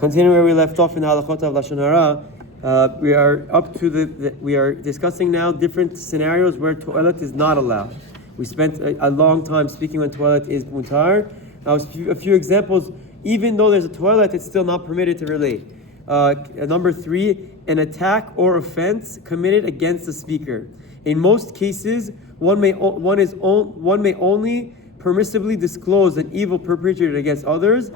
Continuing where we left off in the Halachot of Lashon Hara, we are up to we are discussing now different scenarios where Toelet is not allowed. We spent a long time speaking when Toelet is Muttar. Now a few examples. Even though there's a Toelet, it's still not permitted to relate. Number 3, an attack or offense committed against the speaker. In most cases, one may only permissibly disclose an evil perpetrated against others,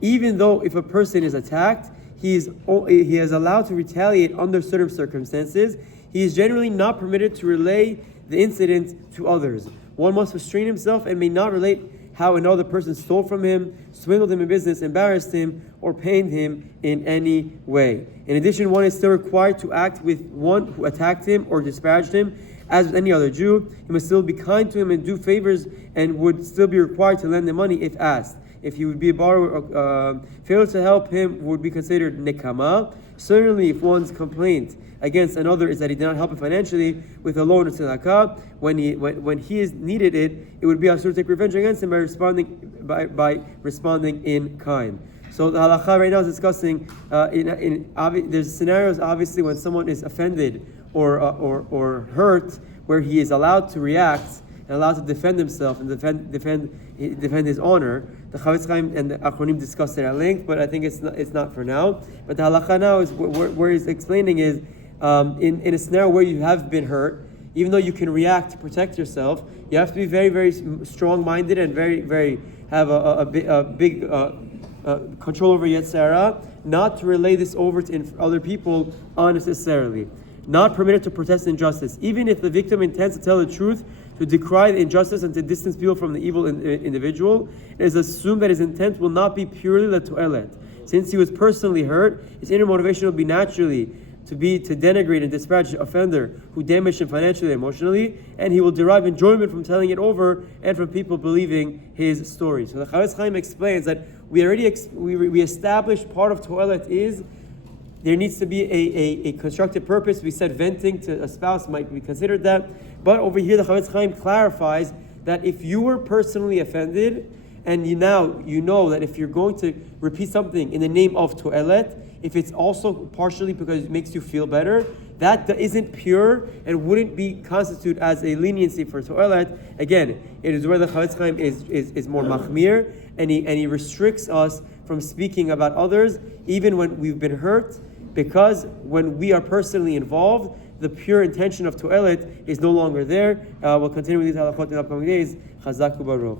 even though if a person is attacked, he is allowed to retaliate under certain circumstances. He is generally not permitted to relay the incident to others. One must restrain himself and may not relate how another person stole from him, swindled him in business, embarrassed him, or pained him in any way. In addition, one is still required to act with one who attacked him or disparaged him. As with any other Jew, he must still be kind to him and do favors, and would still be required to lend him money if asked. If he would be a borrower, fail to help him would be considered nekama. Certainly, if one's complaint against another is that he did not help him financially with a loan or tzedakah, when he is needed it would be asur to take revenge against him by responding in kind. So the halacha right now is discussing there's scenarios obviously when someone is offended or hurt, where he is allowed to react and allowed to defend himself and defend his honor. The Chafetz Chaim and the Achronim discussed it at length, but I think it's not for now. But the halacha now is where he's explaining is in a scenario where you have been hurt, even though you can react to protect yourself, you have to be very, very strong-minded and very, very have a big control over Yetzer Hara, not to relay this over to other people unnecessarily. Not permitted to protest injustice, even if the victim intends to tell the truth, to decry the injustice and to distance people from the evil individual. It is assumed that his intent will not be purely the Toelet. Since he was personally hurt, his inner motivation will be naturally to denigrate and disparage the offender who damaged him financially and emotionally, and he will derive enjoyment from telling it over and from people believing his story. So the Chafetz Chaim explains that we established part of Toelet is there needs to be a constructive purpose. We said venting to a spouse might be considered that. But over here, the Chafetz Chaim clarifies that if you were personally offended, and you know that if you're going to repeat something in the name of Toelet, if it's also partially because it makes you feel better, that isn't pure and wouldn't be constitute as a leniency for Toelet. Again, it is where the Chafetz Chaim is more machmir, and he restricts us from speaking about others, even when we've been hurt, because when we are personally involved, the pure intention of Toelet is no longer there. We'll continue with these halachot in the upcoming days. Chazak u'baruch.